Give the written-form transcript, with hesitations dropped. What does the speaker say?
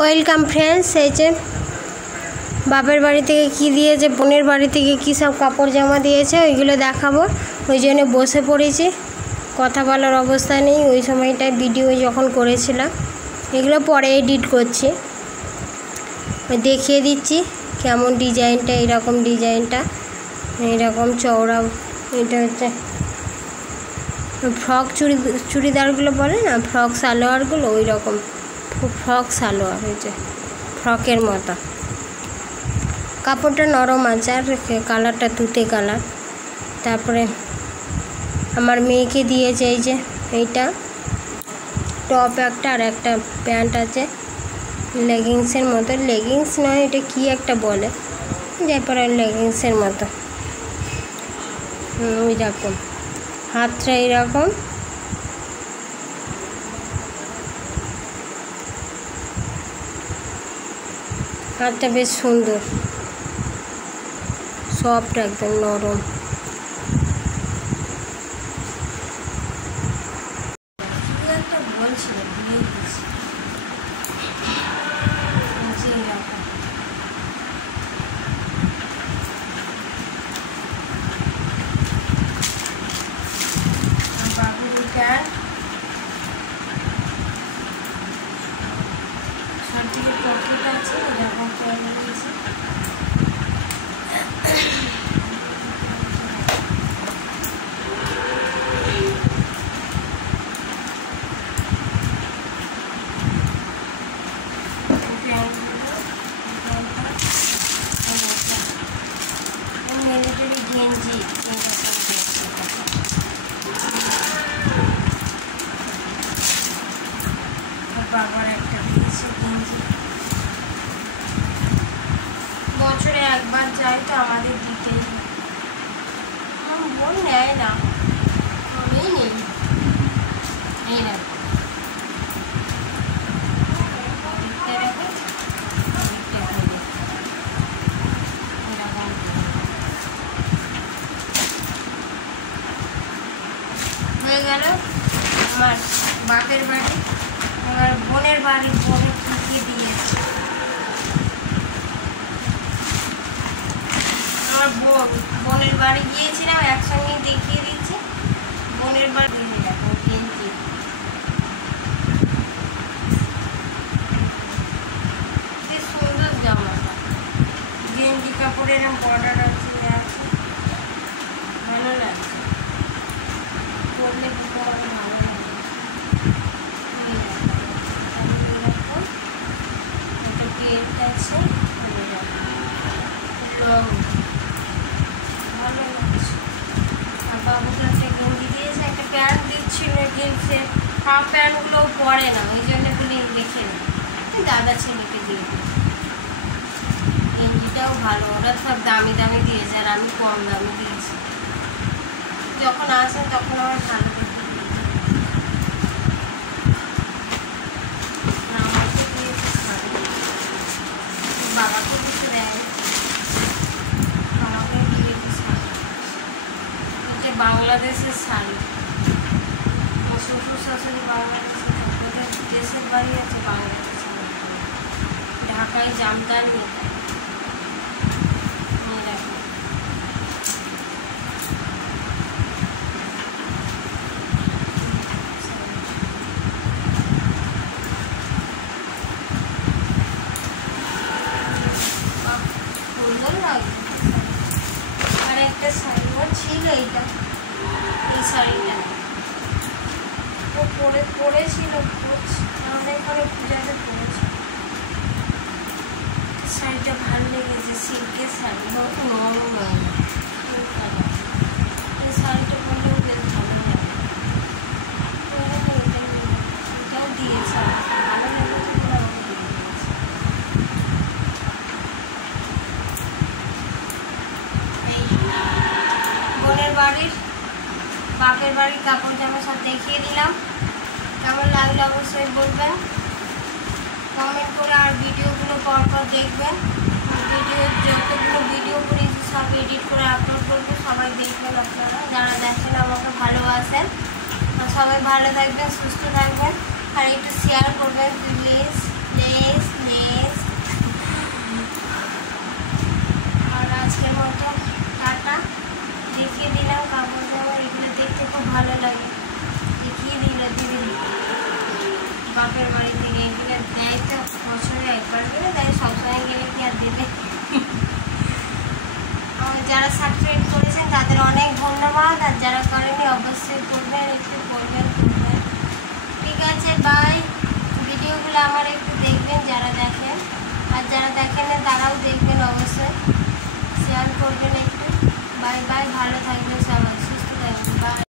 Welcome friends. এই যে বাপের বাড়ি থেকে কী দিয়েছে, বোনের বাড়ি থেকে কী সব কাপড় জামা দিয়েছে ওইগুলো দেখাবো। ওই জন্য বসে পড়েছি, কথা বলার অবস্থা নেই। ওই সময়টায় ভিডিও যখন করেছিলাম, এগুলো পরে এডিট করছি, দেখিয়ে দিচ্ছি কেমন ডিজাইনটা। এইরকম ডিজাইনটা, এইরকম চওড়া। এটা হচ্ছে ফ্রক চুড়িদারগুলো বলে না, ফ্রক সালোয়ারগুলো, ওই রকম ফ্রক সালোয়ার হয়েছে, ফ্রকের মতো। কাপড়টা নরম আছে, আর কালারটা তুতে কালার। তারপরে আমার মেয়েকে দিয়েছে এই যে এইটা টপ একটা, আর একটা প্যান্ট আছে লেগিংসের মতো। লেগিংস নয়, এটা কি একটা বলে, তারপরে লেগিংসের মতো। ওই রকম হাতটা এইরকম, হাতটা বেশ সুন্দর, সফট, একদম নরম। মিলিটারি গেঞ্জি, বাবার একটা দিয়েছে গেঞ্জি। বছরে একবার যাই তো আমাদের দিতেই, বোন নেয় না, তবেই নেই। এই না হয়ে গেল আমার বাপের বাড়ি। এবার বোনের বাড়ি, বোনে ঠুকিয়ে দিয়েছে আমার বোনের বাড়ি গিয়েছিলাম, একসঙ্গে দেখিয়ে দিচ্ছি। বোনের বাড়ি দেখো গেঞ্জি, কি সুন্দর জামাটা, গেঞ্জি কাপড়ের বর্ডার আছে, ভালো লাগছে পরলে, ভালো লাগে। আছে রং, ভালো লাগছে। আর বাবুকে একটা গেঞ্জি দিয়েছে, একটা প্যান্ট দিচ্ছিল জিন্সের, হাফ প্যান্টগুলো পরে না, ওই জন্য তুমি দেখে না, দাদা ছেলেকে দিয়ে গেঞ্জিটাও ভালো। ওরা সব দামি দামি দিয়েছে, আর আমি কম দামি দিয়েছি। যখন আসেন তখন আমার ভালো দেখে বাবাকে কিছু দেয়, আমাকে দিয়েছে শাড়ি, এটা বাংলাদেশের শাড়ি। শ্বশুর শাশুড়ি বাংলাদেশে, ওদের দেশের বাড়ি আছে বাংলাদেশে, ঢাকায় জামদানি। আর একটা শাড়ি ওর ছিল, এইটা, এই শাড়িটা ও পরেছিল অনেকক্ষণে পূজাতে পরেছিল। শাড়িটা ভালো লেগেছে, সিল্কের শাড়ি, নরম হয় না, এই শাড়িটা পরলেও বেশ ভালো লাগে। এটাও দিয়েছে, ভালো লেগেছে বলে আমাকে দিয়ে দিয়েছে। বোনের বাড়ির, বাপের বাড়ির কাপড় জামা সব দেখিয়ে দিলাম। কেমন লাগলো অবশ্যই বলবেন, কমেন্ট করে। আর ভিডিওগুলো পরপর দেখবেন, যতগুলো ভিডিও করেছি সব এডিট করে আপলোড করবো, সবাই দেখবেন আপনারা, যারা দেখেন আমাকে ভালোবাসেন। আর সবাই ভালো থাকবেন, সুস্থ থাকবেন, আর একটু শেয়ার করবেন প্লিজ প্লিজ। যারা সাবস্ক্রাইব করেছেন তাদের অনেক ধন্যবাদ, আর যারা করেনি অবশ্যই করবেন, একটু করবেন। ঠিক আছে, বাই। ভিডিওগুলো আমার একটু দেখবেন যারা দেখেন, আর যারা দেখেন না তারাও দেখবেন, অবশ্যই শেয়ার করবেন একটু। বাই বাই, ভালো থাকবেন সবাই, সুস্থ থাকবেন, বাই।